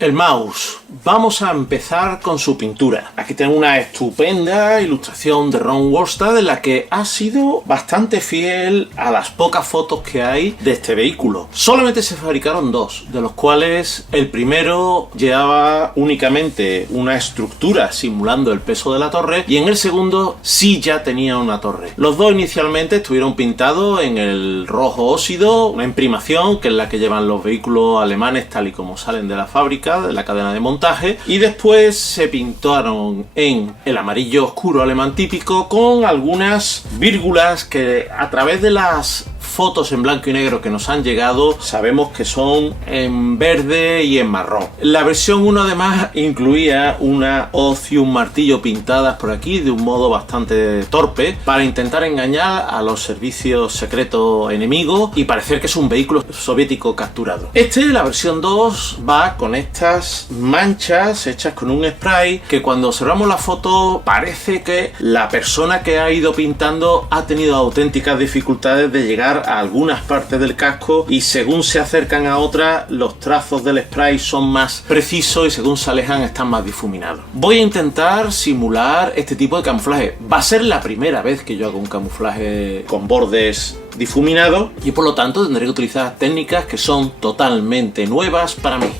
El mouse. Vamos a empezar con su pintura. Aquí tengo una estupenda ilustración de Ron Worstad en la que ha sido bastante fiel a las pocas fotos que hay de este vehículo. Solamente se fabricaron dos, de los cuales el primero llevaba únicamente una estructura simulando el peso de la torre y en el segundo sí ya tenía una torre. Los dos inicialmente estuvieron pintados en el rojo óxido, una imprimación que es la que llevan los vehículos alemanes tal y como salen de la fábrica, de la cadena de montaje, y después se pintaron en el amarillo oscuro alemán típico con algunas vírgulas que a través de las fotos en blanco y negro que nos han llegado sabemos que son en verde y en marrón. La versión 1 además incluía una hoz y un martillo pintadas por aquí de un modo bastante torpe para intentar engañar a los servicios secretos enemigos y parecer que es un vehículo soviético capturado. La versión 2 va con estas manchas hechas con un spray que cuando observamos la foto parece que la persona que ha ido pintando ha tenido auténticas dificultades de llegar a algunas partes del casco y según se acercan a otras los trazos del spray son más precisos y según se alejan están más difuminados. Voy a intentar simular este tipo de camuflaje. Va a ser la primera vez que yo hago un camuflaje con bordes difuminados y por lo tanto tendré que utilizar técnicas que son totalmente nuevas para mí.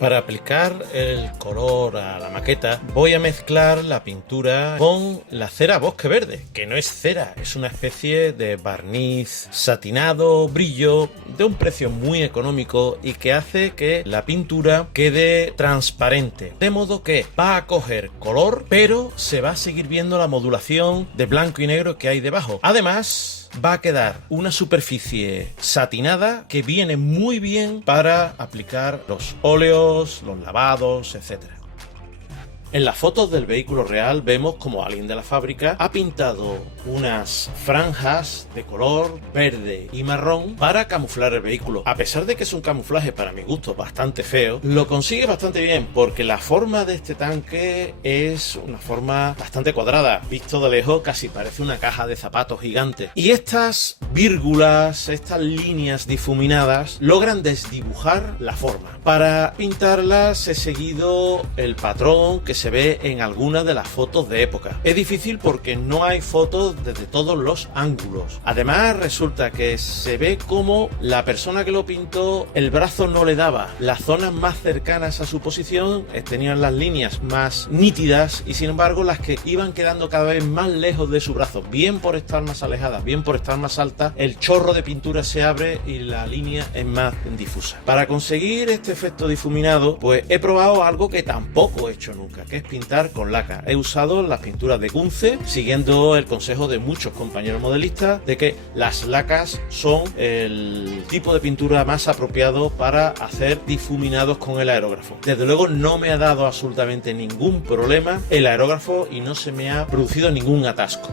Para aplicar el color a la maqueta voy a mezclar la pintura con la cera bosque verde, que no es cera, es una especie de barniz satinado, brillo, de un precio muy económico y que hace que la pintura quede transparente, de modo que va a coger color pero se va a seguir viendo la modulación de blanco y negro que hay debajo. Además, va a quedar una superficie satinada que viene muy bien para aplicar los óleos, los lavados, etc. En las fotos del vehículo real vemos como alguien de la fábrica ha pintado unas franjas de color verde y marrón para camuflar el vehículo. A pesar de que es un camuflaje para mi gusto bastante feo, lo consigue bastante bien porque la forma de este tanque es una forma bastante cuadrada. Visto de lejos casi parece una caja de zapatos gigante. Y estas vírgulas, estas líneas difuminadas logran desdibujar la forma. Para pintarlas he seguido el patrón que se ve en algunas de las fotos de época. Es difícil porque no hay fotos desde todos los ángulos. Además resulta que se ve como la persona que lo pintó el brazo no le daba. Las zonas más cercanas a su posición tenían las líneas más nítidas y sin embargo las que iban quedando cada vez más lejos de su brazo, bien por estar más alejadas, bien por estar más altas, el chorro de pintura se abre y la línea es más difusa. Para conseguir este efecto difuminado pues he probado algo que tampoco he hecho nunca, que es pintar con laca. He usado las pinturas de Kunze, siguiendo el consejo de muchos compañeros modelistas de que las lacas son el tipo de pintura más apropiado para hacer difuminados con el aerógrafo. Desde luego no me ha dado absolutamente ningún problema el aerógrafo y no se me ha producido ningún atasco.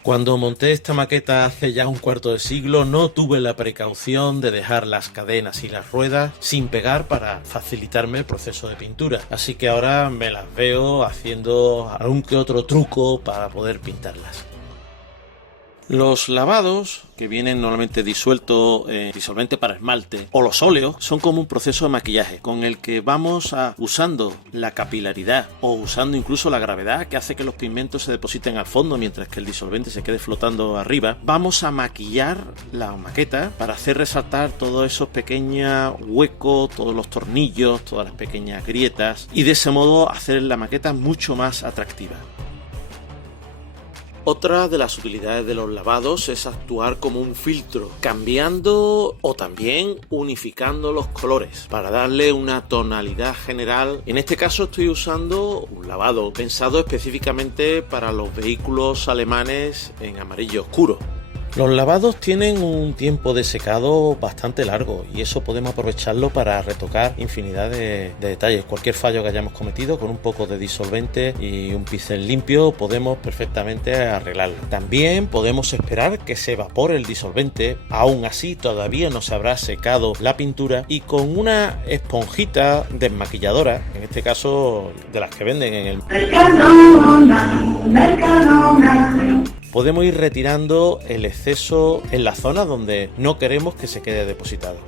Cuando monté esta maqueta hace ya un cuarto de siglo no tuve la precaución de dejar las cadenas y las ruedas sin pegar para facilitarme el proceso de pintura, así que ahora me las veo haciendo algún que otro truco para poder pintarlas. Los lavados, que vienen normalmente disueltos en disolvente para esmalte, o los óleos, son como un proceso de maquillaje con el que vamos usando la capilaridad o usando incluso la gravedad que hace que los pigmentos se depositen al fondo mientras que el disolvente se quede flotando arriba. Vamos a maquillar la maqueta para hacer resaltar todos esos pequeños huecos, todos los tornillos, todas las pequeñas grietas y de ese modo hacer la maqueta mucho más atractiva. Otra de las utilidades de los lavados es actuar como un filtro, cambiando o también unificando los colores para darle una tonalidad general. En este caso estoy usando un lavado pensado específicamente para los vehículos alemanes en amarillo oscuro. Los lavados tienen un tiempo de secado bastante largo y eso podemos aprovecharlo para retocar infinidad de detalles. Cualquier fallo que hayamos cometido con un poco de disolvente y un pincel limpio podemos perfectamente arreglarlo. También podemos esperar que se evapore el disolvente, aún así todavía no se habrá secado la pintura y con una esponjita desmaquilladora, en este caso de las que venden en el Mercadona, podemos ir retirando el exceso en la zona donde no queremos que se quede depositado.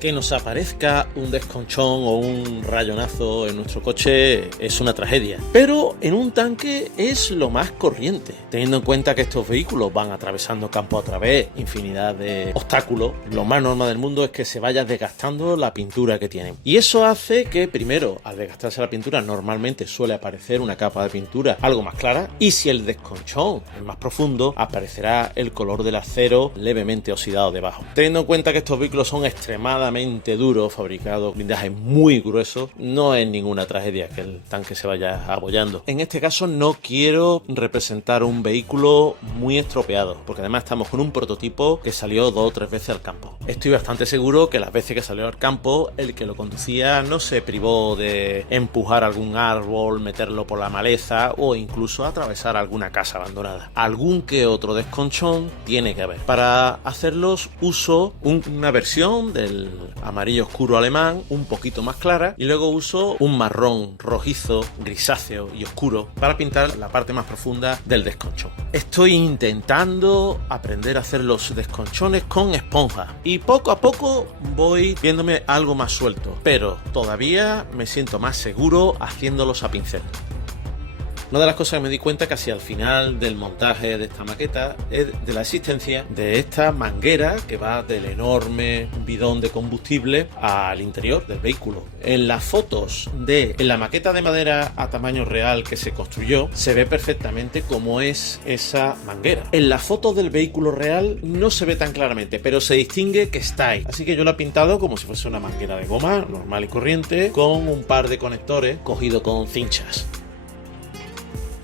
Que nos aparezca un desconchón o un rayonazo en nuestro coche es una tragedia, pero en un tanque es lo más corriente, teniendo en cuenta que estos vehículos van atravesando campo a través, infinidad de obstáculos. Lo más normal del mundo es que se vaya desgastando la pintura que tienen, y eso hace que primero, al desgastarse la pintura, normalmente suele aparecer una capa de pintura algo más clara, y si el desconchón es más profundo, aparecerá el color del acero levemente oxidado debajo. Teniendo en cuenta que estos vehículos son extremadamente duro, fabricado blindaje muy grueso, no es ninguna tragedia que el tanque se vaya abollando. En este caso no quiero representar un vehículo muy estropeado, porque además estamos con un prototipo que salió 2 o 3 veces al campo. Estoy bastante seguro que las veces que salió al campo, el que lo conducía no se privó de empujar algún árbol, meterlo por la maleza o incluso atravesar alguna casa abandonada. Algún que otro desconchón tiene que haber. Para hacerlos uso una versión del amarillo oscuro alemán, un poquito más clara, y luego uso un marrón rojizo, grisáceo y oscuro para pintar la parte más profunda del desconchón. Estoy intentando aprender a hacer los desconchones con esponja y poco a poco voy viéndome algo más suelto, pero todavía me siento más seguro haciéndolos a pincel. Una de las cosas que me di cuenta casi al final del montaje de esta maqueta es de la existencia de esta manguera que va del enorme bidón de combustible al interior del vehículo. En las fotos en la maqueta de madera a tamaño real que se construyó, se ve perfectamente cómo es esa manguera. En las fotos del vehículo real no se ve tan claramente, pero se distingue que está ahí. Así que yo lo he pintado como si fuese una manguera de goma normal y corriente, con un par de conectores cogido con cinchas.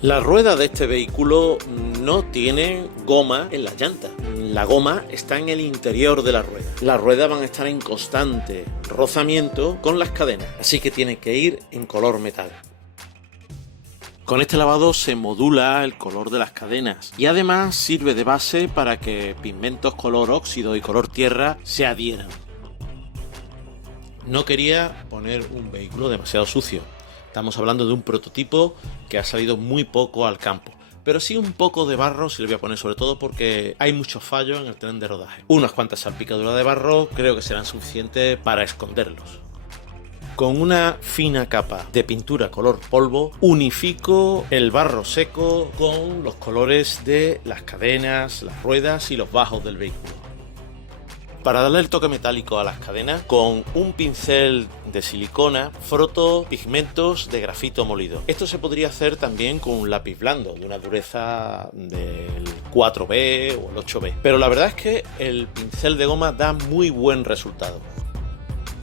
Las ruedas de este vehículo no tienen goma en las llantas. La goma está en el interior de la rueda. Las ruedas van a estar en constante rozamiento con las cadenas, así que tiene que ir en color metal. Con este lavado se modula el color de las cadenas y además sirve de base para que pigmentos color óxido y color tierra se adhieran. No quería poner un vehículo demasiado sucio. Estamos hablando de un prototipo que ha salido muy poco al campo, pero sí un poco de barro sí le voy a poner, sobre todo porque hay muchos fallos en el tren de rodaje. Unas cuantas salpicaduras de barro creo que serán suficientes para esconderlos. Con una fina capa de pintura color polvo, unifico el barro seco con los colores de las cadenas, las ruedas y los bajos del vehículo. Para darle el toque metálico a las cadenas, con un pincel de silicona froto pigmentos de grafito molido. Esto se podría hacer también con un lápiz blando de una dureza del 4B o el 8B, pero la verdad es que el pincel de goma da muy buen resultado.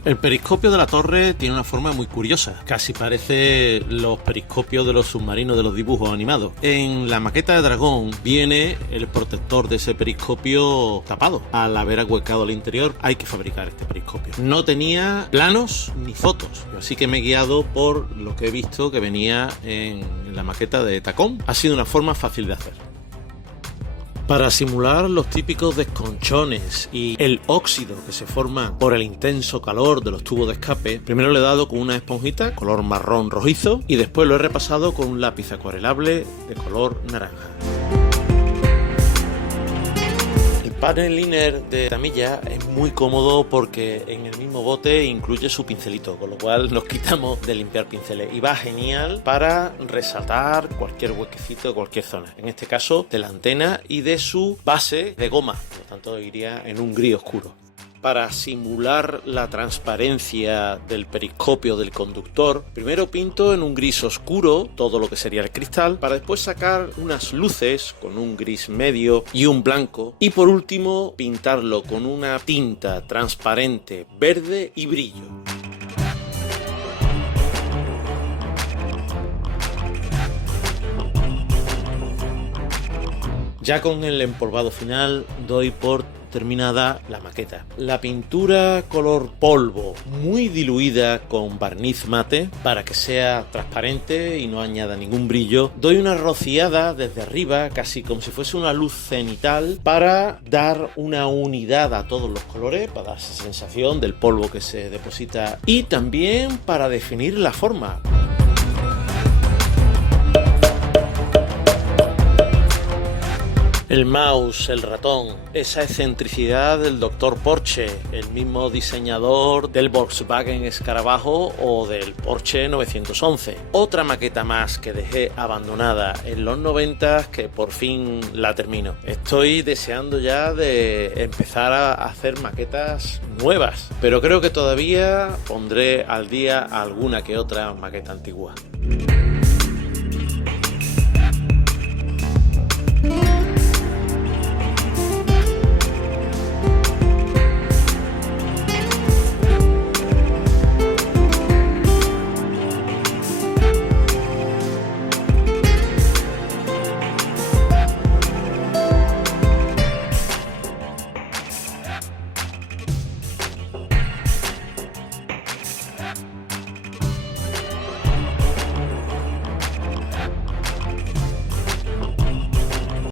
El periscopio de la torre tiene una forma muy curiosa, casi parece los periscopios de los submarinos de los dibujos animados. En la maqueta de Dragón viene el protector de ese periscopio tapado. Al haber ahuecado el interior hay que fabricar este periscopio. No tenía planos ni fotos, así que me he guiado por lo que he visto que venía en la maqueta de Tacom. Ha sido una forma fácil de hacer. Para simular los típicos desconchones y el óxido que se forma por el intenso calor de los tubos de escape, primero le he dado con una esponjita color marrón rojizo y después lo he repasado con un lápiz acuarelable de color naranja. El panel liner de Tamiya es muy cómodo porque en el mismo bote incluye su pincelito, con lo cual nos quitamos de limpiar pinceles y va genial para resaltar cualquier huequecito, cualquier zona, en este caso de la antena y de su base de goma, por lo tanto iría en un gris oscuro. Para simular la transparencia del periscopio del conductor, primero pinto en un gris oscuro todo lo que sería el cristal, para después sacar unas luces con un gris medio y un blanco, y por último pintarlo con una tinta transparente verde y brillo. Ya con el empolvado final doy por terminada la maqueta. La pintura color polvo muy diluida con barniz mate para que sea transparente y no añada ningún brillo. Doy una rociada desde arriba casi como si fuese una luz cenital para dar una unidad a todos los colores, para dar esa sensación del polvo que se deposita y también para definir la forma. El mouse, el ratón, esa excentricidad del Dr. Porsche, el mismo diseñador del Volkswagen Escarabajo o del Porsche 911. Otra maqueta más que dejé abandonada en los 90 que por fin la termino. Estoy deseando ya de empezar a hacer maquetas nuevas, pero creo que todavía pondré al día alguna que otra maqueta antigua.